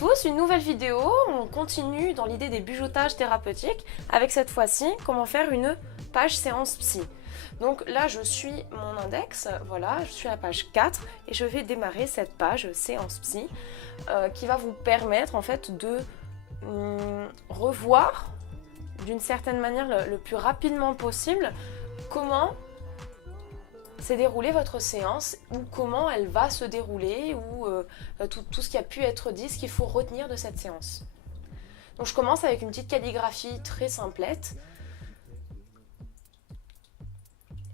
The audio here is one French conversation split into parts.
tous, une nouvelle vidéo. On continue dans l'idée des bijoutages thérapeutiques avec cette fois-ci comment faire une page séance psy. Donc là je suis mon index, voilà, je suis à la page 4 et je vais démarrer cette page séance psy qui va vous permettre en fait de revoir d'une certaine manière le plus rapidement possible comment s'est déroulée votre séance ou comment elle va se dérouler ou tout ce qui a pu être dit, ce qu'il faut retenir de cette séance. Donc je commence avec une petite calligraphie très simplette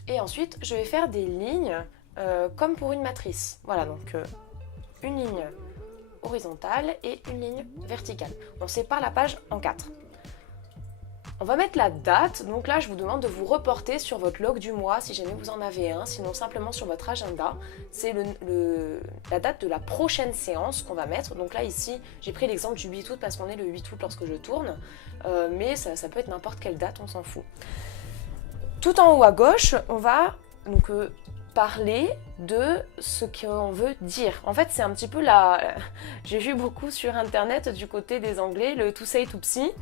et ensuite je vais faire des lignes comme pour une matrice. Voilà, donc une ligne horizontale et une ligne verticale. On sépare la page en 4. On va mettre la date, donc là je vous demande de vous reporter sur votre log du mois si jamais vous en avez un, sinon simplement sur votre agenda. C'est la date de la prochaine séance qu'on va mettre. Donc là ici j'ai pris l'exemple du 8 août parce qu'on est le 8 août lorsque je tourne, mais ça peut être n'importe quelle date, on s'en fout. Tout en haut à gauche, on va donc parler de ce qu'on veut dire. En fait, c'est un petit peu j'ai vu beaucoup sur internet du côté des Anglais le to say to psy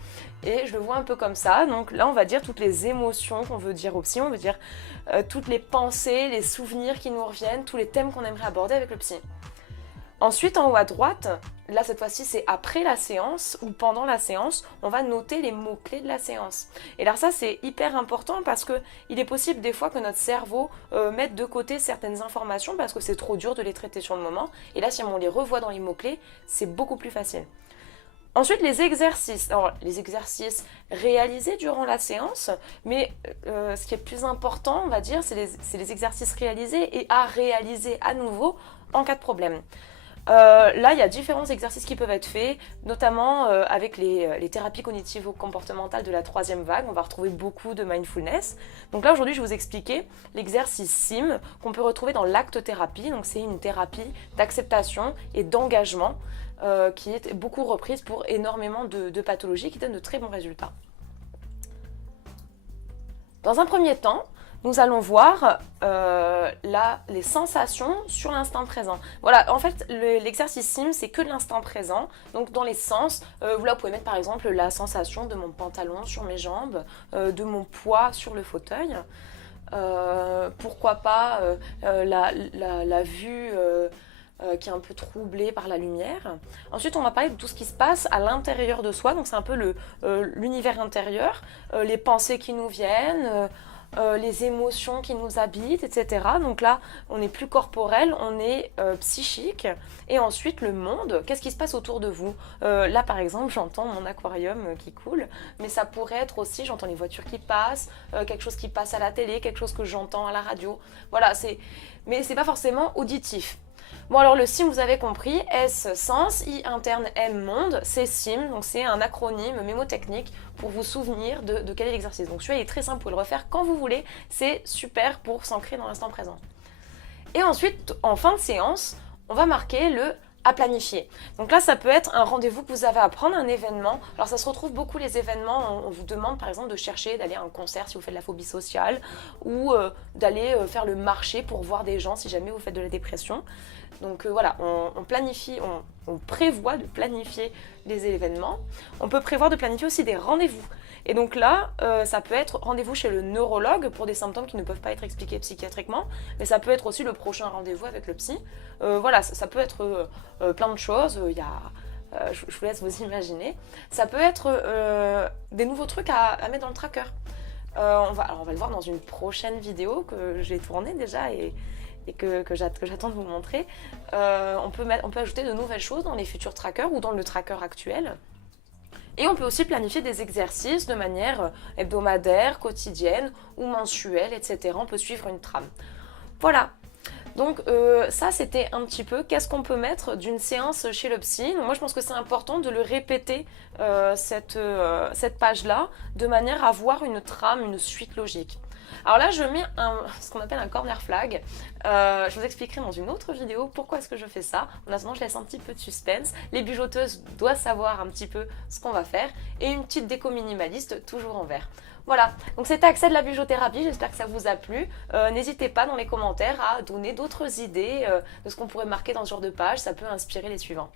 et je le vois un peu comme ça. Donc là, on va dire toutes les émotions qu'on veut dire au psy, on veut dire toutes les pensées, les souvenirs qui nous reviennent, tous les thèmes qu'on aimerait aborder avec le psy. Ensuite, en haut à droite, là cette fois-ci c'est après la séance ou pendant la séance, on va noter les mots-clés de la séance. Et là ça c'est hyper important parce qu'il est possible des fois que notre cerveau mette de côté certaines informations parce que c'est trop dur de les traiter sur le moment. Et là si on les revoit dans les mots-clés, c'est beaucoup plus facile. Ensuite, les exercices. Alors, les exercices réalisés durant la séance, mais ce qui est plus important, on va dire, c'est les exercices réalisés et à réaliser à nouveau en cas de problème. Là, il y a différents exercices qui peuvent être faits, notamment avec les thérapies cognitivo-comportementales de la 3e vague. On va retrouver beaucoup de mindfulness. Donc là, aujourd'hui, je vais vous expliquer l'exercice SIM qu'on peut retrouver dans l'acte thérapie. Donc c'est une thérapie d'acceptation et d'engagement qui est beaucoup reprise pour énormément de pathologies qui donnent de très bons résultats. Dans un premier temps, nous allons voir les sensations sur l'instant présent. Voilà, en fait, l'exercice SIM, c'est que de l'instant présent. Donc, dans les sens, là, vous pouvez mettre par exemple la sensation de mon pantalon sur mes jambes, de mon poids sur le fauteuil. Pourquoi pas la vue qui est un peu troublée par la lumière. Ensuite, on va parler de tout ce qui se passe à l'intérieur de soi. Donc, c'est un peu l'univers intérieur, les pensées qui nous viennent, les émotions qui nous habitent, etc. Donc là, on n'est plus corporel, on est psychique. Et ensuite, le monde, qu'est-ce qui se passe autour de vous? Là, par exemple, j'entends mon aquarium qui coule, mais ça pourrait être aussi, j'entends les voitures qui passent, quelque chose qui passe à la télé, quelque chose que j'entends à la radio. Voilà, mais c'est pas forcément auditif. Bon alors le SIM vous avez compris, S sens, I interne, M monde, c'est SIM, donc c'est un acronyme mémotechnique pour vous souvenir de quel est l'exercice. Donc celui-là il est très simple, vous pouvez le refaire quand vous voulez, c'est super pour s'ancrer dans l'instant présent. Et ensuite, en fin de séance, on va marquer le à planifier. Donc là, ça peut être un rendez-vous que vous avez à prendre, un événement. Alors ça se retrouve beaucoup les événements, on vous demande par exemple de chercher d'aller à un concert si vous faites de la phobie sociale ou d'aller faire le marché pour voir des gens si jamais vous faites de la dépression. Donc voilà, on planifie, on prévoit de planifier les événements. On peut prévoir de planifier aussi des rendez-vous. Et donc là, ça peut être rendez-vous chez le neurologue pour des symptômes qui ne peuvent pas être expliqués psychiatriquement, mais ça peut être aussi le prochain rendez-vous avec le psy. Voilà, ça peut être plein de choses. Je vous laisse vous imaginer. Ça peut être des nouveaux trucs à mettre dans le tracker. On va le voir dans une prochaine vidéo que j'ai tournée déjà et que j'attends de vous montrer. On peut ajouter de nouvelles choses dans les futurs trackers ou dans le tracker actuel. Et on peut aussi planifier des exercices de manière hebdomadaire, quotidienne ou mensuelle, etc. On peut suivre une trame. Voilà. Donc ça c'était un petit peu qu'est-ce qu'on peut mettre d'une séance chez le psy. Donc, moi je pense que c'est important de le répéter cette page-là de manière à avoir une trame, une suite logique. Alors là, je mets ce qu'on appelle un corner flag. Je vous expliquerai dans une autre vidéo pourquoi est-ce que je fais ça. En attendant, je laisse un petit peu de suspense. Les bijoteuses doivent savoir un petit peu ce qu'on va faire. Et une petite déco minimaliste, toujours en vert. Voilà, donc c'était Accès de la bijothérapie, j'espère que ça vous a plu. N'hésitez pas dans les commentaires à donner d'autres idées de ce qu'on pourrait marquer dans ce genre de page, ça peut inspirer les suivants.